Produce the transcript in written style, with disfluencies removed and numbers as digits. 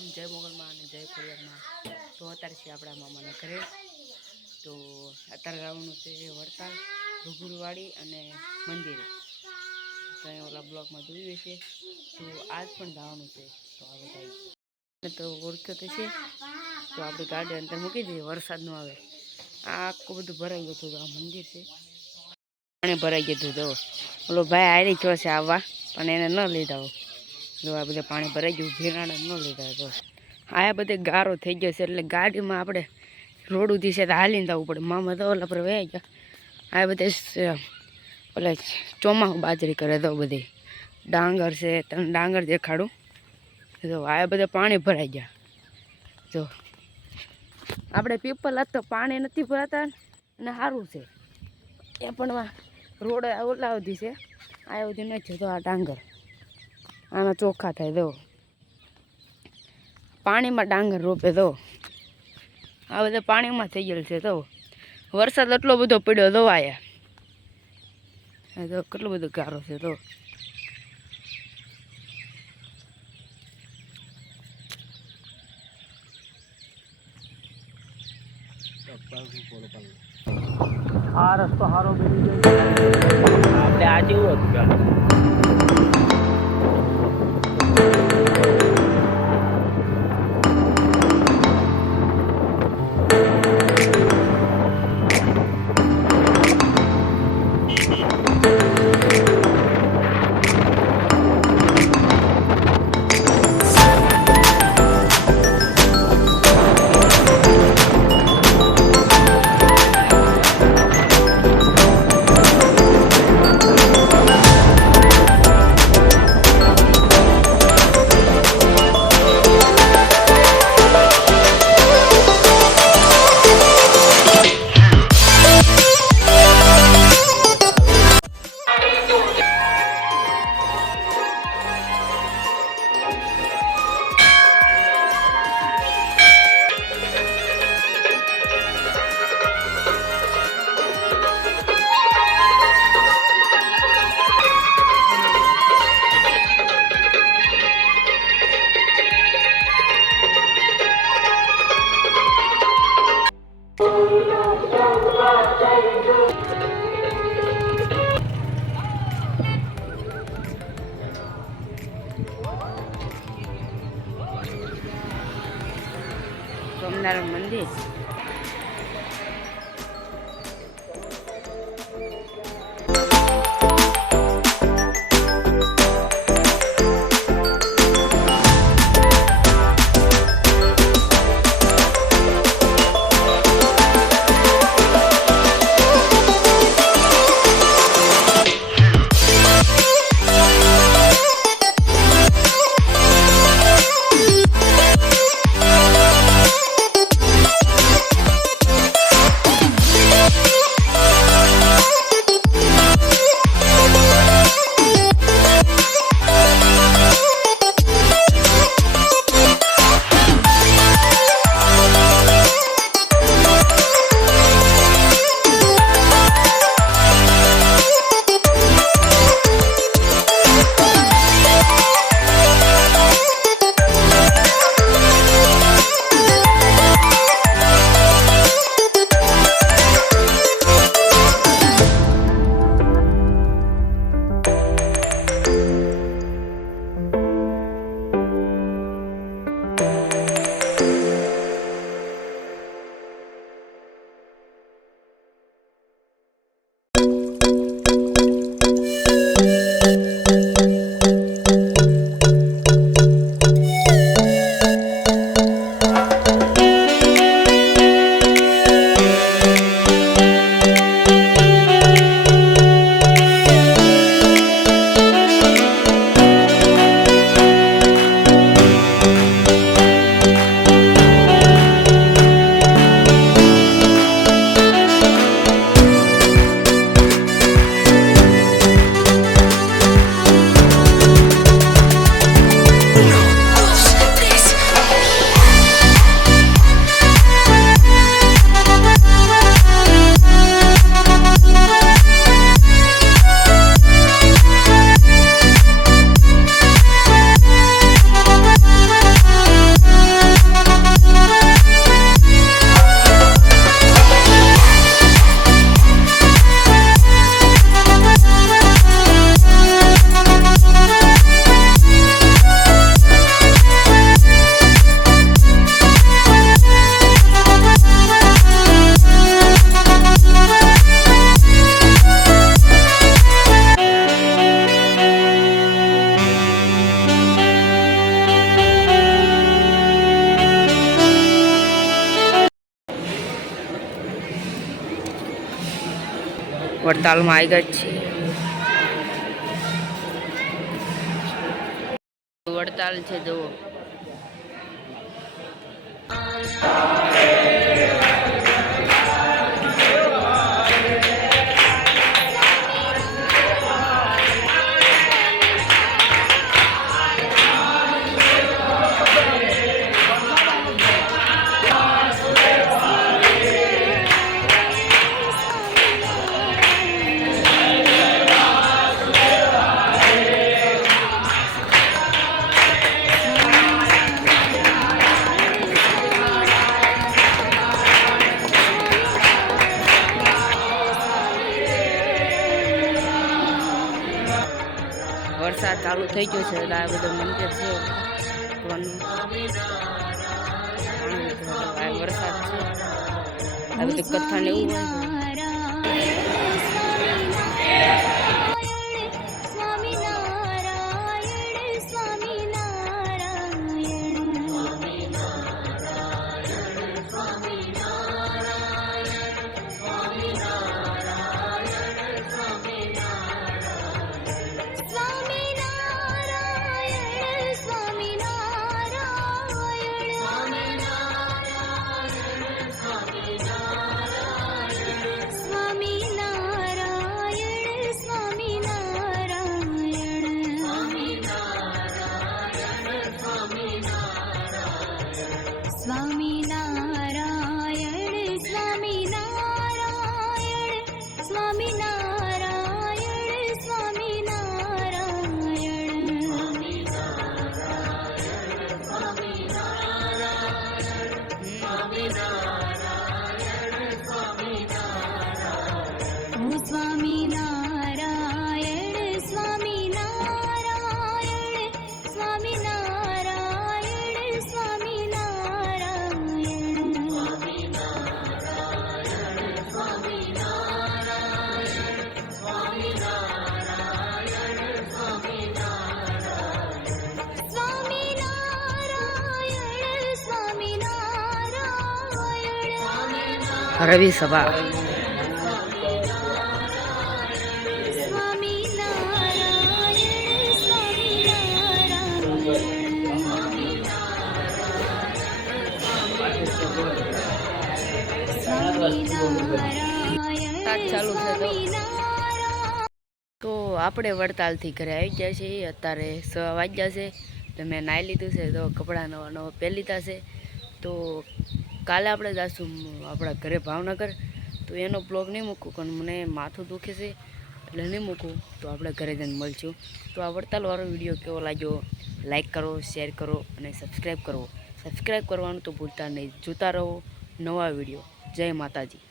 રામ, જય મોગલમાં અને જય ખોડિયારમાં. તો અત્યારે છે આપણા મામાના ઘરે. તો અત્યારે જવાનું છે વડતાલ, રૂગુરવાડી અને મંદિરે. તો અહીંયા ઓલા બ્લોકમાં જોયું હશે. તો આજ પણ જવાનું છે. તો આ બધા તો ઓળખ્યો તો છે. તો આપણે ગાડી અંદર મૂકી દઈએ, વરસાદ ન આવે. આ આખું બધું ભરાઈ ગયું હતું. આ મંદિર છે, પાણી ભરાઈ ગયું હતું. તો ઓલો ભાઈ હારી ગયો છે આવવા, પણ એને ન લીધા. જો આ બધા પાણી ભરાઈ ગયું, ભીરાણા ન લીધા. તો આ બધે ગારો થઈ ગયો છે, એટલે ગાડીમાં આપણે રોડ ઉધી છે તો હાલીને જવું પડે. મામા તો ઓલા પર વહી ગયા. આ બધે ઓલા ચોમાસું બાજરી કરે તો બધી ડાંગર છે. તને ડાંગર દેખાડું. જો આ બધે પાણી ભરાઈ ગયા. જો આપણે પીપલ તો પાણી નથી ભરાતા અને સારું છે. એ પણ રોડ ઓલા સુધી છે, આ સુધી નથી. તો આ ડાંગર આમાં ચોખ્ખા થાય. દો પાણીમાં ડાંગર રોપે. તો આ બધા પાણીમાં થઈ ગયેલ છે. તો વરસાદ એટલો બધો પડ્યો. તો આયા તો કેટલો બધો ગારો છે. તો આ રસ્તો સારો બની ગયો. આપણે આ જેવું હતું. વડતાલમાં આવી ગયા છીએ. વડતાલ છે જુઓ. વરસાદ ચાલુ થઈ ગયો છે એટલે આ બધું મંદિર છે પણ આ વરસાદ છે આ બધું કથા ને એવું હોય. રવિ સભા ચાલુ છે તો આપણે વડતાલથી ઘરે આવી ગયા છીએ. અત્યારે 6 વાગ્યા છે તો મેં નાહી લીધું છે તો કપડાં નવા નવા પહેરી લીધા છે. તો કાલે આપણે જઈશું આપણા ઘરે ભાવનગર. તો એનો બ્લોગ નહીં મૂકું પણ મને માથું દુખે છે એટલે નહીં મૂકું. તો આપણે ઘરે જઈને મળશું. તો આ વડતાલવાળો વિડીયો કેવો લાગ્યો લાઈક કરો, શેર કરો અને સબસ્ક્રાઈબ કરો. સબસ્ક્રાઈબ કરવાનું તો ભૂલતા નહીં. જોતા રહો નવા વિડીયો. જય માતાજી.